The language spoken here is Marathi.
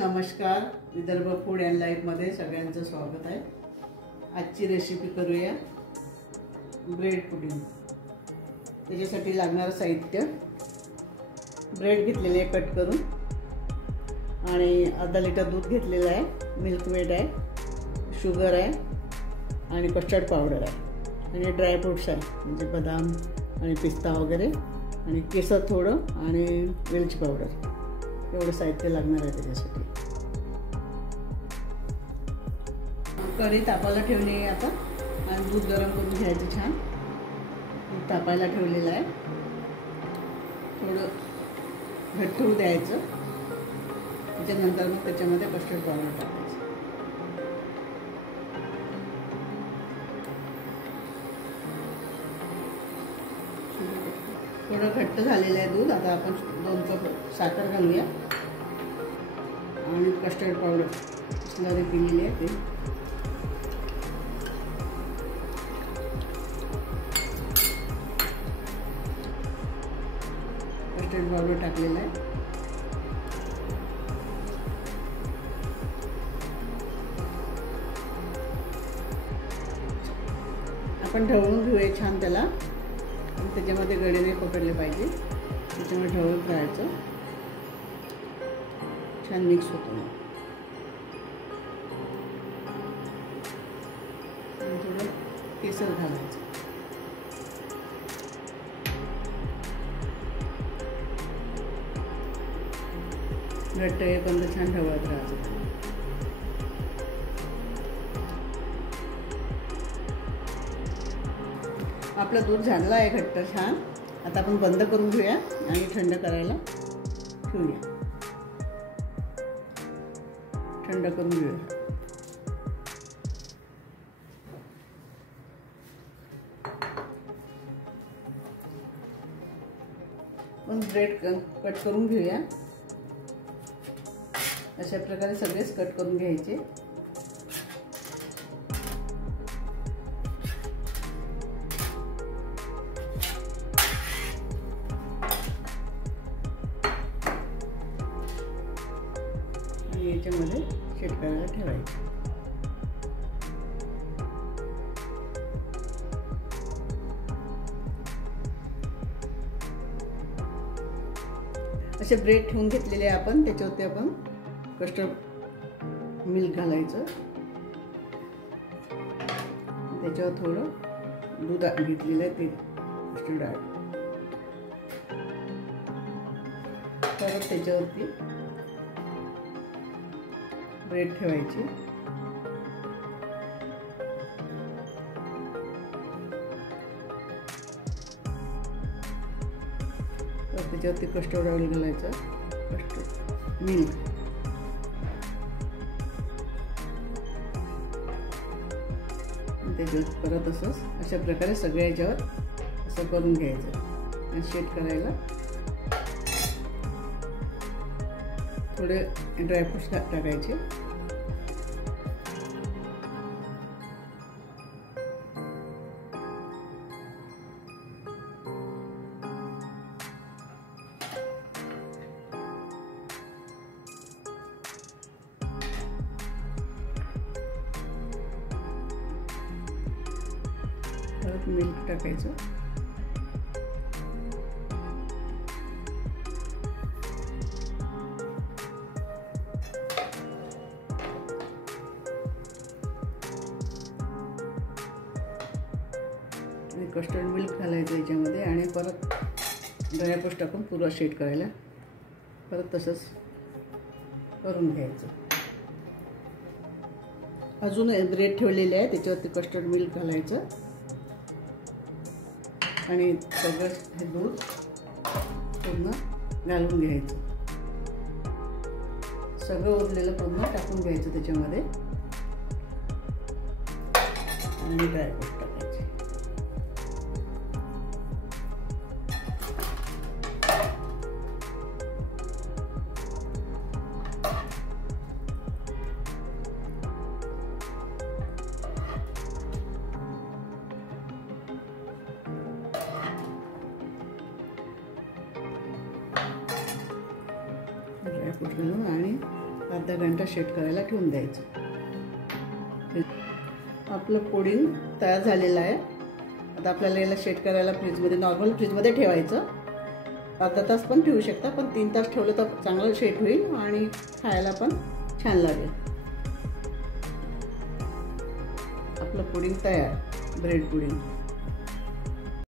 नमस्कार. विदर्भ फूड अँड लाईफमध्ये सगळ्यांचं स्वागत आहे. आजची रेसिपी करूया ब्रेड पुडिंग. त्याच्यासाठी लागणारं साहित्य: ब्रेड घेतलेले आहे कट करून, आणि अर्धा लिटर दूध घेतलेलं आहे, मिल्क मेड आहे, शुगर आहे आणि कस्टर्ड पावडर आहे, आणि ड्रायफ्रूट्स आहे म्हणजे बदाम आणि पिस्ता वगैरे, आणि केसर थोडं आणि वेलची पावडर. एवढं साहित्य लागणार आहे त्याच्यासाठी. कढई तापायला ठेवली आहे आता, आणि दूध गरम करून घ्यायचं. छान दूध तापायला ठेवलेलं आहे. थोडं घट्ट होऊ द्यायचं. त्याच्यानंतर मग त्याच्यामध्ये कस्टर्ड पावडर टाकायचं. थोडं घट्ट झालेलं आहे दूध. आता आपण 2 कप साखर घालूया, आणि कस्टर्ड पावडर स्लरी केलेली आहे ते. कस्टर्ड पावडर टाकलेलं आहे. आपण ढवळून घेऊया छान त्याला. त्याच्यामध्ये गडे नाही पकडले पाहिजे, त्याच्यामुळे ढवळून राहायचं. छान मिक्स होतो. थोडं केसर घालायचं. घट्ट येईपर्यंत छान ढवळत राहायचं. आपलं दूध झालं आहे घट्ट छान. आता आपण बंद करून घेऊया आणि थंड करायला ठेवूया. थंड करून घेऊया. पण ब्रेड कट करून घेऊया. अशा प्रकारे सगळेच कट करून घ्यायचे. याच्यामध्ये सेट करायला ठेवायचं. असे ब्रेड ठेवून घेतलेले आपण. त्याच्यावरती आपण कस्टर्ड मिल्क घालायचं. त्याच्यावर थोडं दूध घेतलेलं आहे ते कस्टर्ड आहे. परत त्याच्यावरती ब्रेड ठेवायची. तर त्याच्यावरती कस्टर्ड ऑइल घालायचं. कस्टर्ड मिल्क, त्याच्यावर परत असंच अशा प्रकारे सगळ्या याच्यावर असं करून घ्यायचं. आणि सेट करायला थोडे ड्रायफ्रूट्स टाकायचे. परत मिल्क टाकायचं. कस्टर्ड मिल्क घालायचं याच्यामध्ये, आणि परत ड्रायफ्रूट्स टाकून पुरा सेट करायला परत तसंच करून घ्यायचं. अजून ब्रेड ठेवलेले आहे, त्याच्यावरती कस्टर्ड मिल्क घालायचं, आणि सगळं हे दूध पूर्ण घालून घ्यायचं. सगळं उरलेलं पूर्ण टाकून घ्यायचं त्याच्यामध्ये, आणि ड्रायफ्रूट टाकायचे. ड्रायफ्रूट घालून आणि अर्धा अर्धा घंटा सेट करायला ठेवून द्यायचं. आपलं पुडिंग तयार झालेलं आहे. आता आपल्याला याला सेट करायला फ्रीजमध्ये, नॉर्मल फ्रीजमध्ये ठेवायचं. अर्धा तास पण ठेवू शकता, पण 3 तास ठेवलं तर चांगलं सेट होईल आणि खायला पण छान लागेल. आपलं पुडिंग तयार, ब्रेड पुडिंग.